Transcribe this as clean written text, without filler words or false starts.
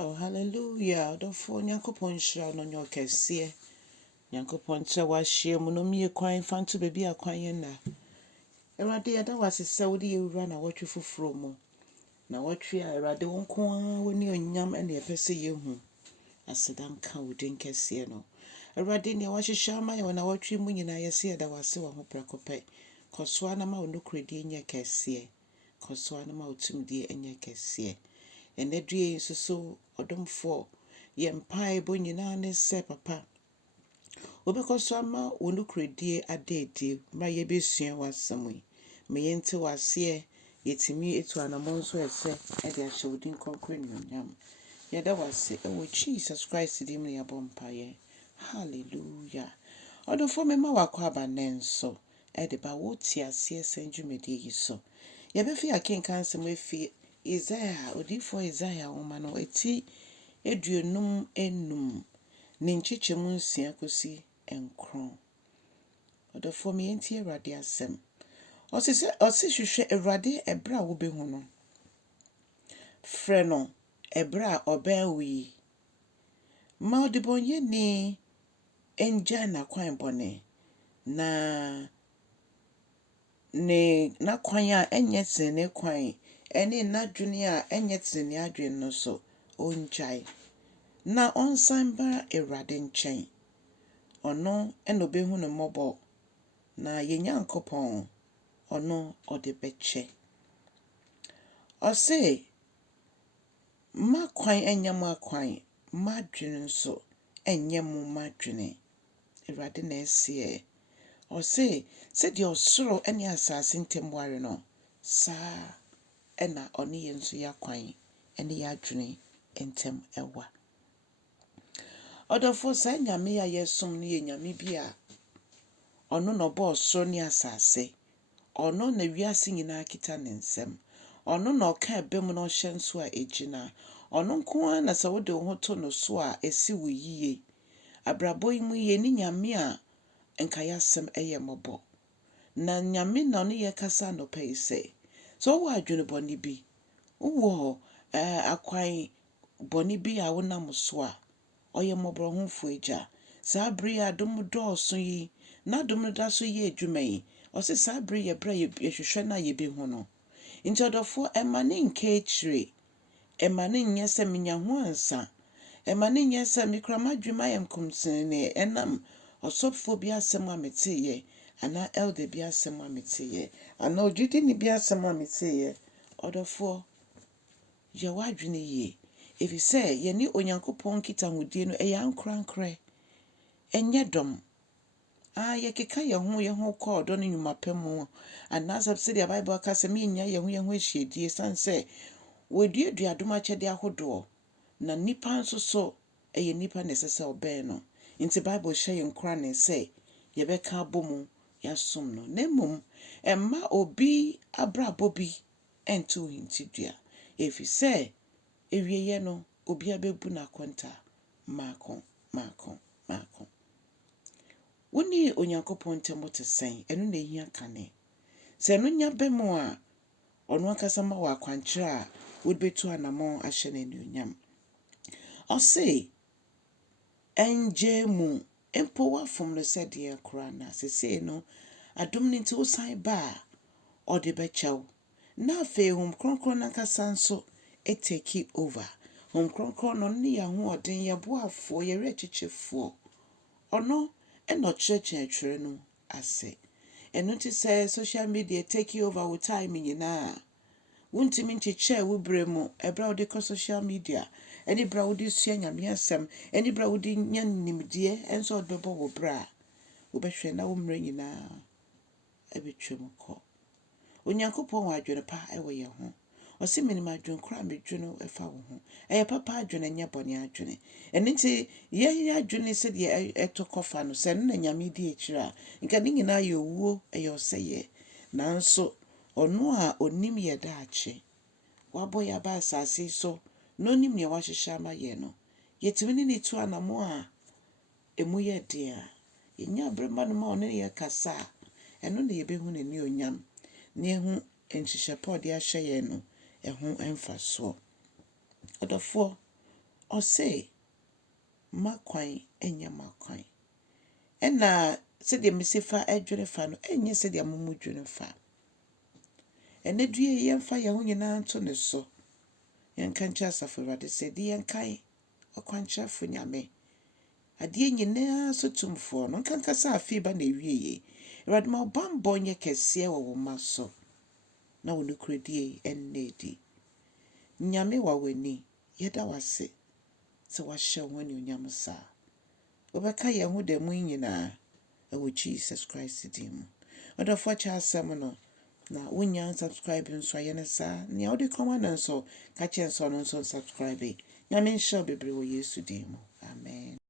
Oh, hallelujah. Odofo Nyankopon hyira no nyo kɛseɛ. Nyankopon kyerɛ w'ahyia mu no mie kwan fa nto baabi a kwan yɛ na. Awurade yɛda w'ase sɛ wode yɛwura na wɔtwe foforo mu. Na wɔtwe a Awurade wo nko ara w'ani onyam ɛna yɛpɛ sɛ yɛhu. Aseda nka wo din kɛseɛ no. Awurade nea wahyehyɛ ama yɛ na wɔtwe mu nyinaa yɛsɛ yɛda w'ase wɔ ho prɛkopɛ. Kɔsoa na ma wo nokoredie nyɛ kɛseɛ. Kɔsoa na ma wo tumdie nyɛ kɛseɛ. Enedue nso so odomfo ye mpaebɔ nyinaa ne sɛ papa wobɛkɔso ama wo nokoredie adaadie ma yɛbɛsua w'asɛm yi ma yɛnte w'aseɛ yɛtumi etu anamɔ nso ɛsɛ ɛde ahyɛ wo din kronkron anuonyam yɛda w'ase ɛwɔ Jesus Christ dim na yɛbɔ mpaeɛ. Hallelujah. Ɔdɔfo mema wakɔ aba nnɛ nso ɛde ba wo te aseɛ sɛ dwumadie yi so yɛbɛfi akenkan nsɛm efi Isaiah, odifo Isaiah woma no eti eduonum enum ne nkyekyɛmu 6 kosi 9. Ɔdɔfo me enti Awurade asɛm. Ɔse hwehwɛ Awurade ɛbra a wobɛhu no. Frɛ no ɛbra a ɔbɛn wo yi. Ma ɔdebɔnyɛni engya na kwan bɔne na ne na kwan a ɛnyɛ sene kwan ɛne n'adwene a ɛnyɛ sene adwene no so ongyae na ɔnsan ba Awurade nkyɛn. Ɔno ɛna obɛhu no mmɔbɔ na yɛn Nyankopɔn ɔno ɔde bɛkyɛ. Ɔse ma kwan ɛnyɛ mo akwan ma adwene nso ɛnyɛ mo madwene. Awurade na ɛseɛ. Ɔse sɛdeɛ ɔsoro ɛne asase ntam ware no saa ɛna ɔne yɛn nso yɛ akwan ɛne yɛ adwene ntam ɛwa. Ɔdɔfo saa nyame a yɛsom no yɛ nyame bi a ɔno na ɔbɔɔ ɔsoro ne asase. Ɔno na wiase nyinaa kita ne nsam. Ɔno na ɔka ɛbɛ mu na ɔhyɛ nso a egyina. Ɔno nko ara na sɛ wode wo ho to no so a esi wo yie. Abrabɔ yi mu yɛ ne nyame a nka yɛasɛm ɛyɛ mmɔbɔ. Na nyame na ɔne yɛ kasa anɔpa yi sɛ so wo adwene bɔne bi wo akwan bɔne bi a wonam so a ɔyɛ mmɔbrɔhunfoɔ agya saa bere a dom dɔɔso yi na dom da so yɛ adwuma yi ɔse saa bere yɛ bere yɛhwehwɛ na yɛbɛhu no nti ɔdɔfoɔ ɛma ne nka akyire ɛma ne nyɛ sɛ menya ho ansa ɛma ne nyɛ sɛ mekura m'adwuma yɛ nkomsene ɛnam ɔsɔfoɔ bi asɛm a meteyɛ ana elder bi asɛm a meteyɛ ana odwidini bi asɛm a meteyɛ. Ɔdɔfoɔ yɛ w'adwene yie efisɛ yɛne Onyankopɔn nkitahodie no ɛyɛ ankorankorɛ ɛnyɛ dɔm yɛkeka yɛn ho kɔ ɔdɔ no nnwumapɛ mu anaasɛ sɛdeɛ Bible ka sɛ menya yɛn ho ahyiedie san sɛ wɔduadua adom akyɛde ahodoɔ na nipa nso so ɛyɛ nipa na ɛsɛ sɛ ɔbɛn no nti Bible hyɛ yɛn nkora ne sɛ yɛbɛka abɔ mu yɛasom no na mmom ɛmma obi abrabɔ bi ɛnto hintidua efisɛ ewieyɛ no obi abɛbu n'akonta maako. Woni Onyankopɔn ntam te sɛn ɛno na ehia kane sɛ no nya bɛ mu a ɔno akasa ma wɔ akwankyerɛ a wode betu anamɔ ahyɛ n'anuonyam. Ɔse ɛngye mu mpo wafom no sɛdeɛ kora na sesei no adom ne nti wosan ba a ɔde bɛkyɛw na afei hom kronkron nankasa nso take over. Hom kronkron no ne yɛ ahoɔden yɛ boafoɔ yɛwerɛ kyekyefoɔ ɔno ɛna ɔkyerɛkyerɛ no ase. Ɛno nti sɛ social media take over wo time nyinaa wontimi nkyekyɛ wo brɛ mu ɛbra wode kɔ social media ɛne bra wode sua nyame asɛm ɛne bra wode nya nimdeɛ ɛnso ɔde bɛbɔ wo bra wobɛhwɛ na wo mmerɛ nyinaa ɛbɛtwam kɔ. Onyankopɔn wɔ adwene pa ɛwɔ yɛn ho. Ɔse menim adwene kora medwene ɛfa wo ho ɛyɛ papa adwene nyɛ bɔne adwene. Ɛno nti yɛyɛ adwene sɛdeɛ ɛto kɔfa no sɛ no na nyame di akyire a nka ne nyinaa yɛ owuo ɛyɛ ɔsɛyɛ nanso ɔno a onim yɛ daakye wabɔ yɛ aba asase so na onim nea wahyehyɛ ama yɛ no yɛtumi ne tu anamɔ a emu yɛ den a yɛnya abrɛma no ma ɔne yɛ kasa a ɛno na yɛbɛhu n'ani onyam na ehu nhyehyɛ pa ɔde ahyɛ yɛn no ɛho ɛmfa soɔ. Ɔdɔfoɔ ɔse makwan ɛnyɛ makwan ɛna sɛdeɛ mesi fa adwene fa no ɛnyɛ sɛdeɛ momu dwene fa ɛnɛ due yɛmfa yɛn ho nyinaa nto ne so yɛnka nkyerɛ asafo Awurade sɛ de yɛnkae ɔkwankyerɛfo Nyame adeɛ nyinaa so tumfoɔ no nkankasa afei ba na ewie Awurade ma ɔbambɔ nyɛ kɛseɛ wɔ wo mma so na wo nokoredie ɛnnɛ di Nyame wa w'ani yɛda wase sɛ wahyɛ wo anuonyam saa wobɛka yɛn ho da mu nyinaa ɛwɔ Jesus Christ din mu ɔdɔfoɔ kyɛ asɛm no na wonya subscribe nso ayɛ ne saa nea wode kɔma no nso ka kyɛn sɛ ɔno nso subscribe Nyame nhyɛ wo bebree wɔ Yesu din mu amen